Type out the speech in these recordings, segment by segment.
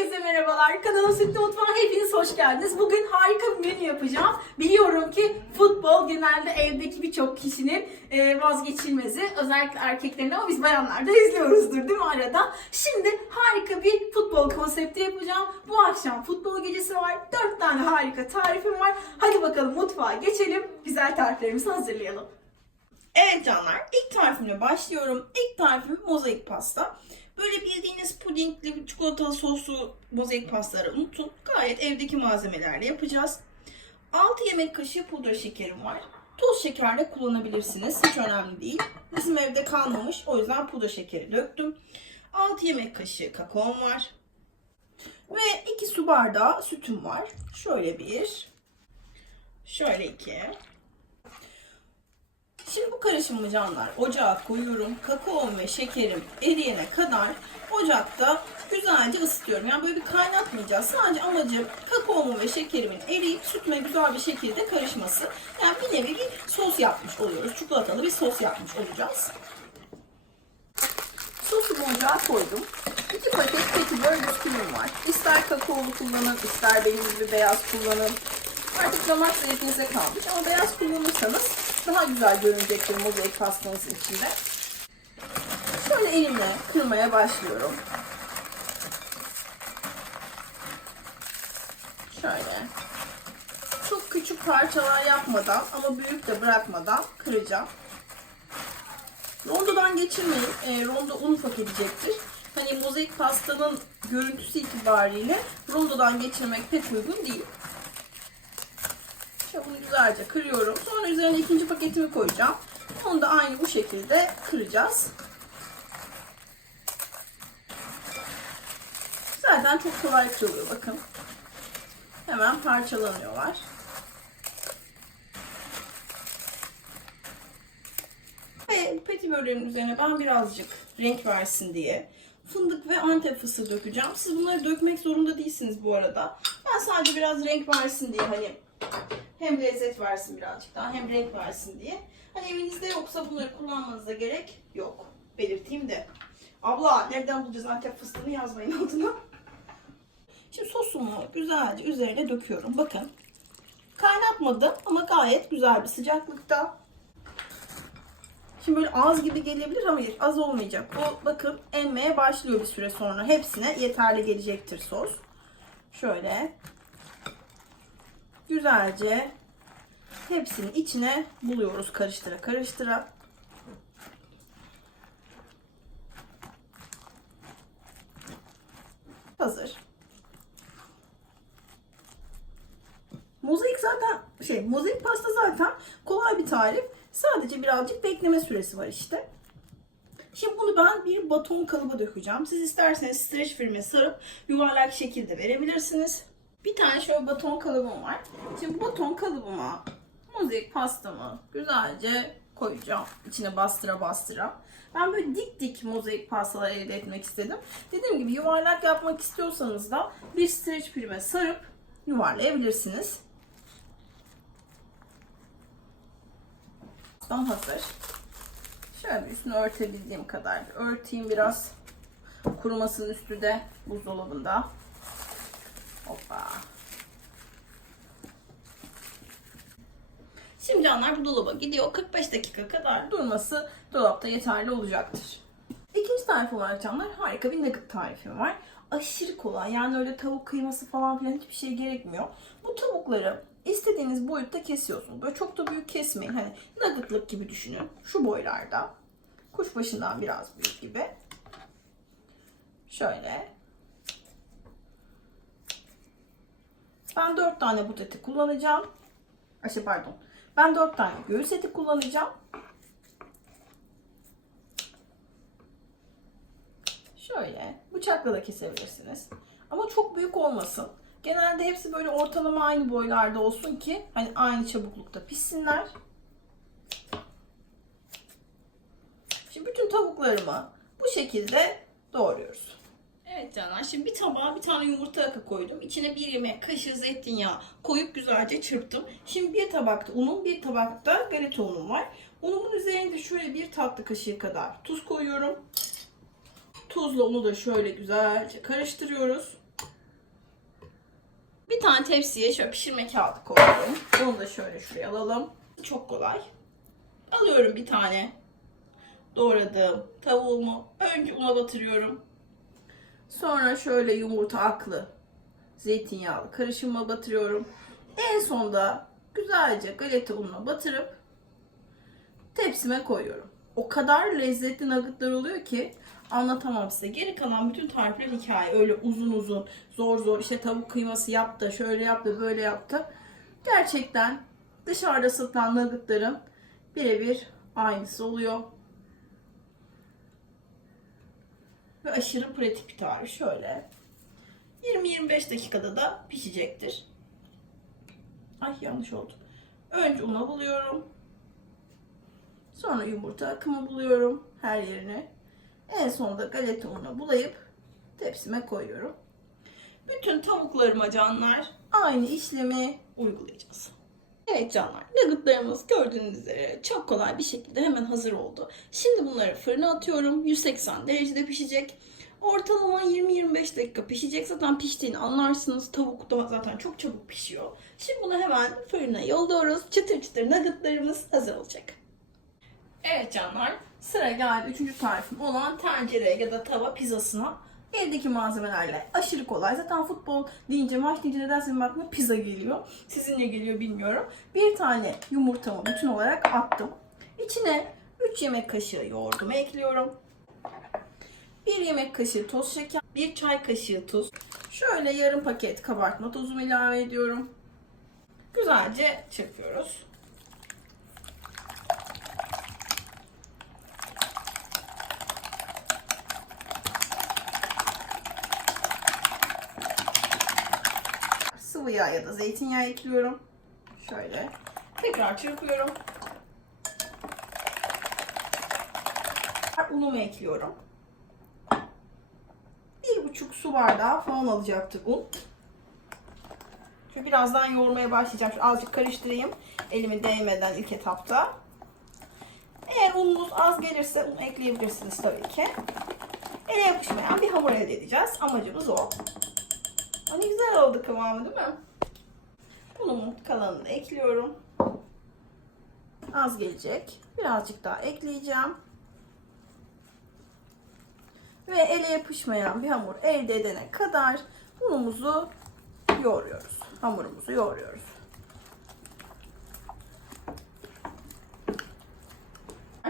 Herkese merhabalar. Kanalım Sütlü Mutfağı hepiniz hoş geldiniz. Bugün harika bir menü yapacağım. Biliyorum ki futbol genelde evdeki birçok kişinin e, vazgeçilmezi. Özellikle erkeklerin ama biz bayanlar da izliyoruzdur değil mi arada? Şimdi harika bir futbol konsepti yapacağım. Bu akşam futbol gecesi var. Dört tane harika tarifim var. Hadi bakalım mutfağa geçelim. Güzel tariflerimizi hazırlayalım. Evet canlar, ilk tarifimle başlıyorum. İlk tarifim mozaik pasta. Böyle bildiğiniz pudingli, çikolatalı soslu mozaik pastaları unutun. Gayet evdeki malzemelerle yapacağız. 6 yemek kaşığı pudra şekerim var. Toz şeker de kullanabilirsiniz. Hiç önemli değil. Bizim evde kalmamış. O yüzden pudra şekeri döktüm. 6 yemek kaşığı kakaom var. Ve 2 su bardağı sütüm var. Şöyle bir. Şöyle iki. Şimdi bu karışımı canlar ocağa koyuyorum. Kakaom ve şekerim eriyene kadar ocakta güzelce ısıtıyorum. Yani böyle bir kaynatmayacağız. Sadece amacım kakaomun ve şekerimin eriyip sütüme güzel bir şekilde karışması. Yani bir nevi bir sos yapmış oluyoruz. Çikolatalı bir sos yapmış olacağız. Sosumu ocağa koydum. İki paket petibör bisküvim var. İster kakaolu kullanın, ister benim gibi beyaz kullanın. Artık damak zevkinize kalmış ama beyaz kullanırsanız daha güzel görünecektir mozaik pastanızın içinde. Şöyle elimle kırmaya başlıyorum. Şöyle. Çok küçük parçalar yapmadan ama büyük de bırakmadan kıracağım. Rondodan geçirmeyin. E, rondo un ufak edecektir. Hani mozaik pastanın görüntüsü itibariyle rondodan geçirmek pek uygun değil. Şöyle bunu güzelce kırıyorum. Sonra üzerine ikinci paketimi koyacağım. Onu da aynı bu şekilde kıracağız. Zaten çok kolay kırılıyor bakın. Hemen parçalanıyorlar. Ve petibörlerin üzerine ben birazcık renk versin diye fındık ve antep fıstığı dökeceğim. Siz bunları dökmek zorunda değilsiniz bu arada. Ben sadece biraz renk versin diye hani hem lezzet versin birazcık daha hem renk versin diye. Hani evinizde yoksa bunları kullanmanıza gerek yok. Belirteyim de. Abla nereden bulacağız antep fıstığını yazmayın altına. Şimdi sosumu güzelce üzerine döküyorum. Bakın. Kaynatmadım ama gayet güzel bir sıcaklıkta. Şimdi böyle az gibi gelebilir ama hayır az olmayacak. Bu bakın emmeye başlıyor bir süre sonra. Hepsine yeterli gelecektir sos. Şöyle güzelce hepsinin içine buluyoruz karıştıra karıştıra. Hazır. Mozaik zaten şey mozaik pasta zaten kolay bir tarif. Sadece birazcık bekleme süresi var işte. Şimdi bunu ben bir baton kalıba dökeceğim. Siz isterseniz streç filme sarıp yuvarlak şekilde verebilirsiniz. Bir tane şöyle baton kalıbım var. Şimdi bu baton kalıbıma mozaik pastamı güzelce koyacağım. İçine bastıra bastıra. Ben böyle dik dik mozaik pastalar elde etmek istedim. Dediğim gibi yuvarlak yapmak istiyorsanız da bir streç filme sarıp yuvarlayabilirsiniz. Pastam hazır. Şöyle üstünü örtebildiğim kadar örteyim biraz. Kurumasının üstü de buzdolabında. Hoppa. Şimdi canlar bu dolaba gidiyor. 45 dakika kadar durması dolapta yeterli olacaktır. İkinci tarif olarak canlar harika bir nugget tarifi var. Aşırı kolay. Yani öyle tavuk kıyması falan filan hiçbir şey gerekmiyor. Bu tavukları istediğiniz boyutta kesiyorsunuz. Böyle çok da büyük kesmeyin. Hani nuggetlık gibi düşünün. Şu boylarda. Kuşbaşından biraz büyük gibi. Şöyle. Ben 4 tane but eti kullanacağım. Şey pardon. Ben 4 tane göğüs eti kullanacağım. Şöyle bıçakla da kesebilirsiniz. Ama çok büyük olmasın. Genelde hepsi böyle ortalama aynı boylarda olsun ki hani aynı çabuklukta pişsinler. Şimdi bütün tavuklarımı bu şekilde doğruyoruz. Evet canlar şimdi bir tabağa bir tane yumurta akı koydum. İçine bir yemek kaşığı zeytinyağı koyup güzelce çırptım. Şimdi bir tabakta unum bir tabakta galeta unum var. Unumun üzerine de şöyle bir tatlı kaşığı kadar tuz koyuyorum. Tuzla unu da şöyle güzelce karıştırıyoruz. Bir tane tepsiye şöyle pişirme kağıdı koydum. Bunu da şöyle şuraya alalım. Çok kolay. Alıyorum bir tane doğradığım tavuğumu. Önce una batırıyorum. Sonra şöyle yumurta aklı zeytinyağlı karışıma batırıyorum. En sonda güzelce galeta ununa batırıp tepsime koyuyorum. O kadar lezzetli nuggetlar oluyor ki anlatamam size. Geri kalan bütün tarifler hikaye. Öyle uzun uzun, zor zor işte tavuk kıyması yap da şöyle yap da böyle yap da. Gerçekten dışarıda satılan nuggetların birebir aynısı oluyor. Ve aşırı pratik bir tarif. Şöyle 20-25 dakikada da pişecektir. Ay yanlış oldu. Önce una buluyorum. Sonra yumurta akımı buluyorum her yerine. En sonunda galeta ununa bulayıp tepsime koyuyorum. Bütün tavuklarıma canlar aynı işlemi uygulayacağız. Evet canlar, nuggetlarımız gördüğünüz üzere çok kolay bir şekilde hemen hazır oldu. Şimdi bunları fırına atıyorum. 180 derecede pişecek. Ortalama 20-25 dakika pişecek. Zaten piştiğini anlarsınız. Tavuk da zaten çok çabuk pişiyor. Şimdi bunu hemen fırına yolluyoruz. Çıtır çıtır nuggetlarımız hazır olacak. Evet canlar, sıra geldi üçüncü tarifim olan tencere ya da tava pizzasına. Evdeki malzemelerle aşırı kolay. Zaten futbol deyince, maç deyince nedense benim aklıma pizza geliyor. Sizin ne geliyor bilmiyorum. Bir tane yumurtamı bütün olarak attım. İçine 3 yemek kaşığı yoğurdumu ekliyorum. 1 yemek kaşığı toz şeker, 1 çay kaşığı tuz. Şöyle yarım paket kabartma tozumu ilave ediyorum. Güzelce çırpıyoruz. Sıvı yağ ya da zeytinyağı ekliyorum. Şöyle. Tekrar çırpıyorum. Unumu ekliyorum. Bir buçuk su bardağı falan alacaktır un. Çünkü birazdan yoğurmaya başlayacağım. Şu azıcık karıştırayım. Elimi değmeden ilk etapta. Eğer ununuz az gelirse un ekleyebilirsiniz tabii ki. Ele yapışmayan bir hamur elde edeceğiz. Amacımız o. Aa, ne güzel oldu kıvamı değil mi? Unumun kalanını ekliyorum. Az gelecek. Birazcık daha ekleyeceğim. Ve ele yapışmayan bir hamur elde edene kadar unumuzu yoğuruyoruz. Hamurumuzu yoğuruyoruz.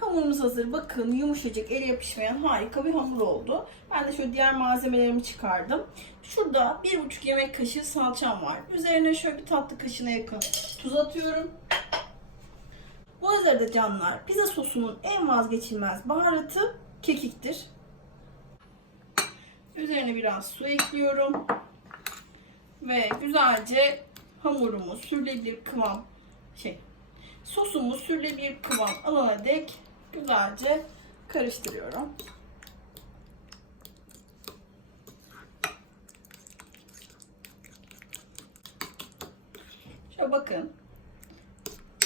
Hamurumuz hazır. Bakın yumuşacık, ele yapışmayan harika bir hamur oldu. Ben de şöyle diğer malzemelerimi çıkardım. Şurada bir buçuk yemek kaşığı salçam var. Üzerine şöyle bir tatlı kaşığına yakın tuz atıyorum. Bu hazırda canlar pizza sosunun en vazgeçilmez baharatı kekiktir. Üzerine biraz su ekliyorum. Ve güzelce hamurumu sürülebilir kıvam şey sosumu sürülebilir kıvam alana dek güzelce karıştırıyorum. Şöyle bakın.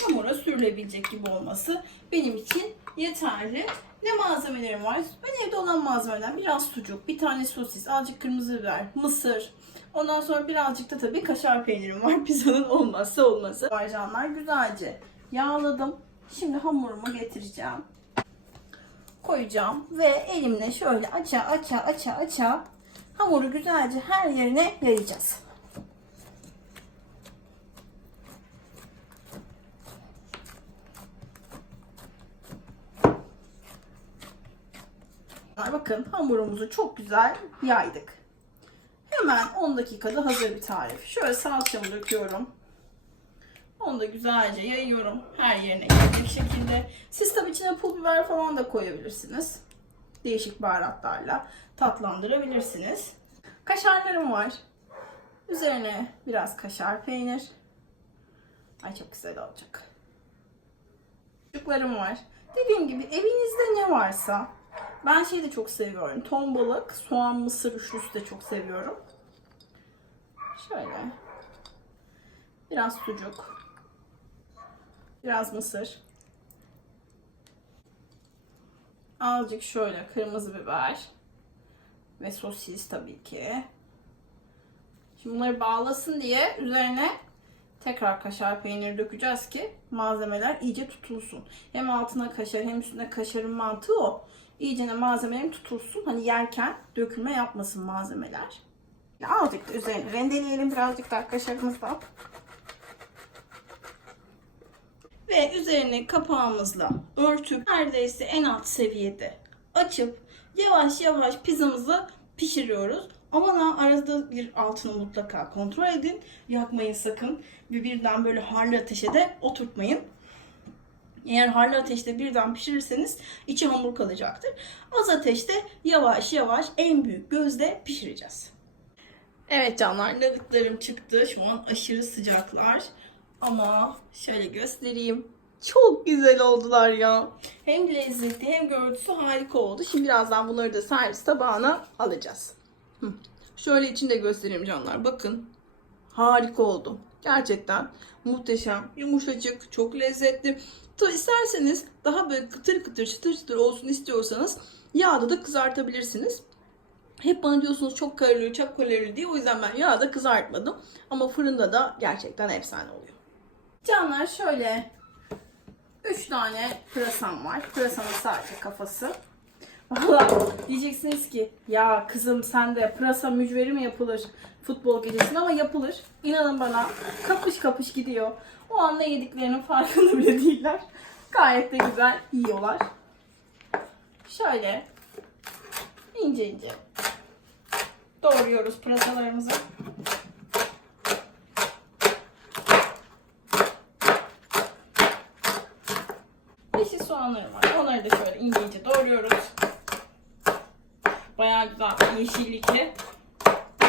Hamura sürülebilecek gibi olması benim için yeterli. Ne malzemelerim var? Ben evde olan malzemelerden biraz sucuk, bir tane sosis, azıcık kırmızı biber, mısır. Ondan sonra birazcık da tabii kaşar peynirim var. Pizzanın olmazsa olmazı. Barcanlar güzelce yağladım. Şimdi hamurumu getireceğim. Koyacağım ve elimle şöyle aça aça aça aça hamuru güzelce her yerine yayacağız. Bakın hamurumuzu çok güzel yaydık. Hemen 10 dakikada hazır bir tarif. Şöyle salçamı döküyorum. Onu da güzelce yayıyorum her yerine gelecek şekilde. Siz tabii içine pul biber falan da koyabilirsiniz. Değişik baharatlarla tatlandırabilirsiniz. Kaşarlarım var. Üzerine biraz kaşar peynir. Ay çok güzel olacak. Çocuklarım var. Dediğim gibi evinizde ne varsa ben şeyi de çok seviyorum. Ton balık, soğan, mısır üçlüsü de çok seviyorum. Şöyle. Biraz sucuk. Biraz mısır. Azıcık şöyle kırmızı biber. Ve sosis tabii ki. Şimdi bunları bağlasın diye üzerine tekrar kaşar peyniri dökeceğiz ki malzemeler iyice tutulsun. Hem altına kaşar hem üstüne kaşarın mantığı o. İyice malzemelerin tutulsun. Hani yerken dökülme yapmasın malzemeler. Azıcık da üzerine rendeleyelim birazcık daha kaşarımızdan. Ve üzerine kapağımızla örtüp neredeyse en alt seviyede açıp yavaş yavaş pizzamızı pişiriyoruz. Ama arada bir altını mutlaka kontrol edin. Yakmayın sakın. Ve birden böyle harlı ateşe de oturtmayın. Eğer harlı ateşte birden pişirirseniz içi hamur kalacaktır. Az ateşte yavaş yavaş en büyük gözde pişireceğiz. Evet canlar lalıklarım çıktı. Şu an aşırı sıcaklar. Ama şöyle göstereyim. Çok güzel oldular ya. Hem lezzetli hem görüntüsü harika oldu. Şimdi birazdan bunları da servis tabağına alacağız. Şöyle içinde göstereyim canlar. Bakın. Harika oldu. Gerçekten muhteşem. Yumuşacık, çok lezzetli. Ta isterseniz daha böyle kıtır kıtır çıtır çıtır olsun istiyorsanız yağda da kızartabilirsiniz. Hep bana diyorsunuz çok kalorili, çok kalorili diye. O yüzden ben yağda kızartmadım. Ama fırında da gerçekten efsane oluyor. Canlar şöyle 3 tane pırasam var. Pırasanın sadece kafası. Valla diyeceksiniz ki ya kızım sen de pırasa mücveri mi yapılır futbol gecesinde ama yapılır. İnanın bana kapış kapış gidiyor. O an ne yediklerinin farkında bile değiller. Gayet de güzel yiyorlar. Şöyle ince ince doğruyoruz pırasalarımızı. Yeşil soğanlarım var. Onları da şöyle ince ince doğruyoruz. Bayağı güzel yeşillikli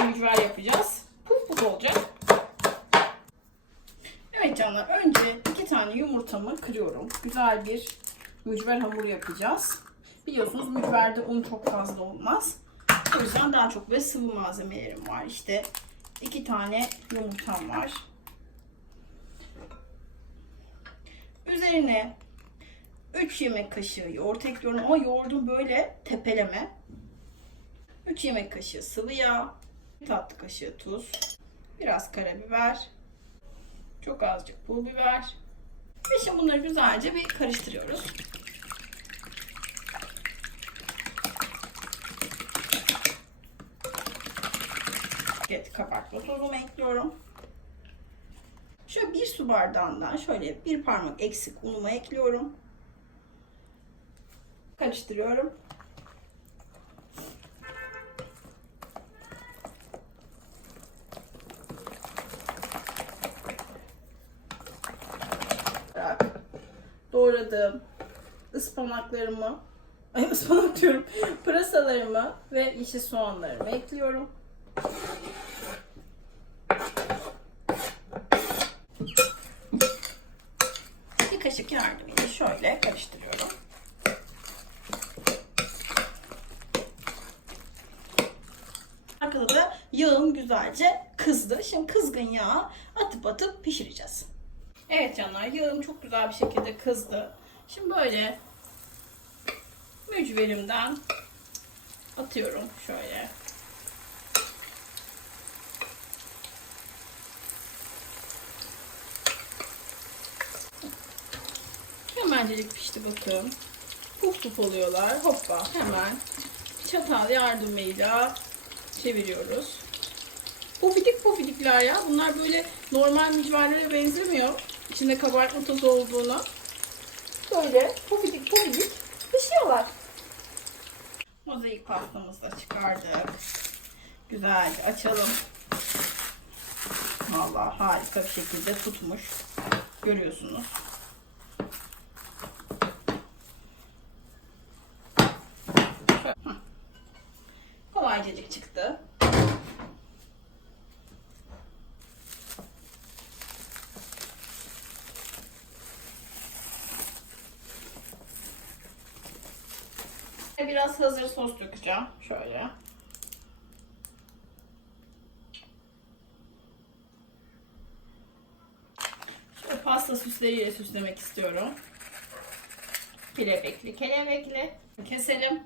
mücver yapacağız. Puf puf olacak. Evet canlar önce iki tane yumurtamı kırıyorum. Güzel bir mücver hamuru yapacağız. Biliyorsunuz mücverde un çok fazla olmaz. O yüzden daha çok ve sıvı malzemelerim var. İşte iki tane yumurtam var. Üzerine 3 yemek kaşığı yoğurt ekliyorum ama yoğurdum böyle tepeleme. 3 yemek kaşığı sıvı yağ, bir tatlı kaşığı tuz, biraz karabiber, çok azıcık pul biber. Ve şimdi bunları güzelce bir karıştırıyoruz. Evet, kabartma tozumu ekliyorum. Şöyle bir su bardağından şöyle bir parmak eksik unumu ekliyorum. Karıştırıyorum. Doğradığım ıspanaklarımı, ay ıspanak diyorum, pırasalarımı ve yeşil soğanlarımı ekliyorum. Bir kaşık yardımıyla şöyle karıştırıyorum. Arkada da yağım güzelce kızdı. Şimdi kızgın yağı atıp atıp pişireceğiz. Evet canlar yağım çok güzel bir şekilde kızdı. Şimdi böyle mücverimden atıyorum şöyle. Hemencecik pişti bakın. Puf puf oluyorlar. Hoppa hemen çatal yardımıyla çeviriyoruz. Pofidik pofidikler ya. Bunlar böyle normal mücverlere benzemiyor. İçinde kabartma tozu olduğuna. Böyle pofidik pofidik pişiyorlar. Mozaik pastamızı da çıkardık. Güzelce açalım. Vallahi harika bir şekilde tutmuş. Görüyorsunuz. Biraz hazır sos dökeceğim. Şöyle. Şöyle pasta süsleriyle süslemek istiyorum. Kelebekli kelebekli. Keselim.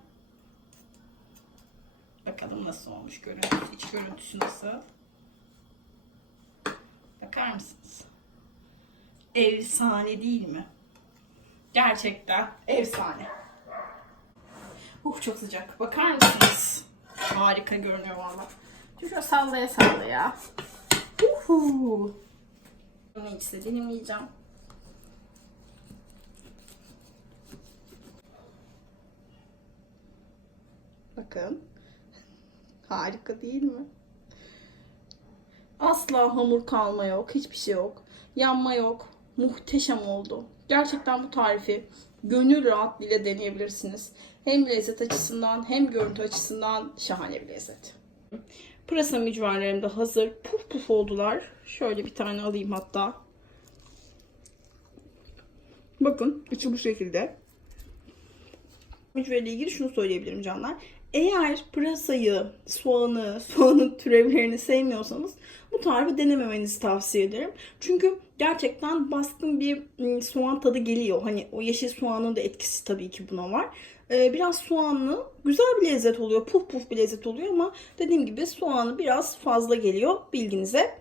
Bakalım nasıl olmuş görüntüsü, iç görüntüsü nasıl. Bakar mısınız? Efsane değil mi? Gerçekten efsane. Uh çok sıcak. Bakar mısınız? Harika görünüyor valla. Şöyle sallaya sallaya. Uhu. Hiç de denemeyeceğim. Bakın. Harika değil mi? Asla hamur kalma yok. Hiçbir şey yok. Yanma yok. Muhteşem oldu. Gerçekten bu tarifi gönül rahatlığıyla deneyebilirsiniz. Hem lezzet açısından hem görüntü açısından şahane bir lezzet. Pırasa mücverlerim de hazır. Puf puf oldular. Şöyle bir tane alayım hatta. Bakın içi bu şekilde. Mücverle ilgili şunu söyleyebilirim canlar. Eğer pırasayı, soğanı, soğanın türevlerini sevmiyorsanız bu tarifi denememenizi tavsiye ederim. Çünkü gerçekten baskın bir ım, soğan tadı geliyor. Hani o yeşil soğanın da etkisi tabii ki buna var. Biraz soğanlı, güzel bir lezzet oluyor. Puf puf bir lezzet oluyor ama dediğim gibi soğanı biraz fazla geliyor bilginize.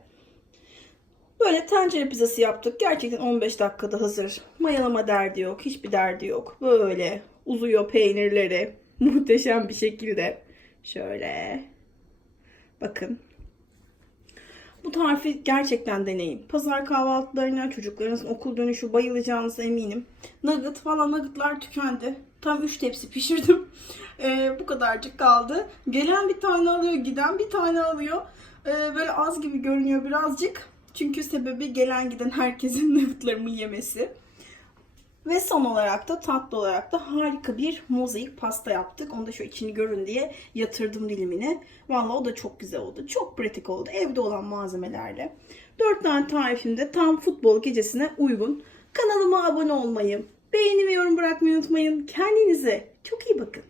Böyle tencere pizzası yaptık. Gerçekten 15 dakikada hazır. Mayalama derdi yok. Hiçbir derdi yok. Böyle uzuyor peynirleri. Muhteşem bir şekilde. Şöyle. Bakın. Bu tarifi gerçekten deneyin. Pazar kahvaltılarına, çocuklarınızın okul dönüşü bayılacağınıza eminim. Nugget falan nuggetlar tükendi. Tam 3 tepsi pişirdim. Ee, bu kadarcık kaldı. Gelen bir tane alıyor, giden bir tane alıyor. Ee, böyle az gibi görünüyor birazcık. Çünkü sebebi gelen giden herkesin nuggetlarımı yemesi. Ve son olarak da tatlı olarak da harika bir mozaik pasta yaptık. Onu da şu içini görün diye yatırdım dilimine. Vallahi o da çok güzel oldu. Çok pratik oldu. Evde olan malzemelerle. 4 tane tarifim de tam futbol gecesine uygun. Kanalıma abone olmayı, beğeni ve yorum bırakmayı unutmayın. Kendinize çok iyi bakın.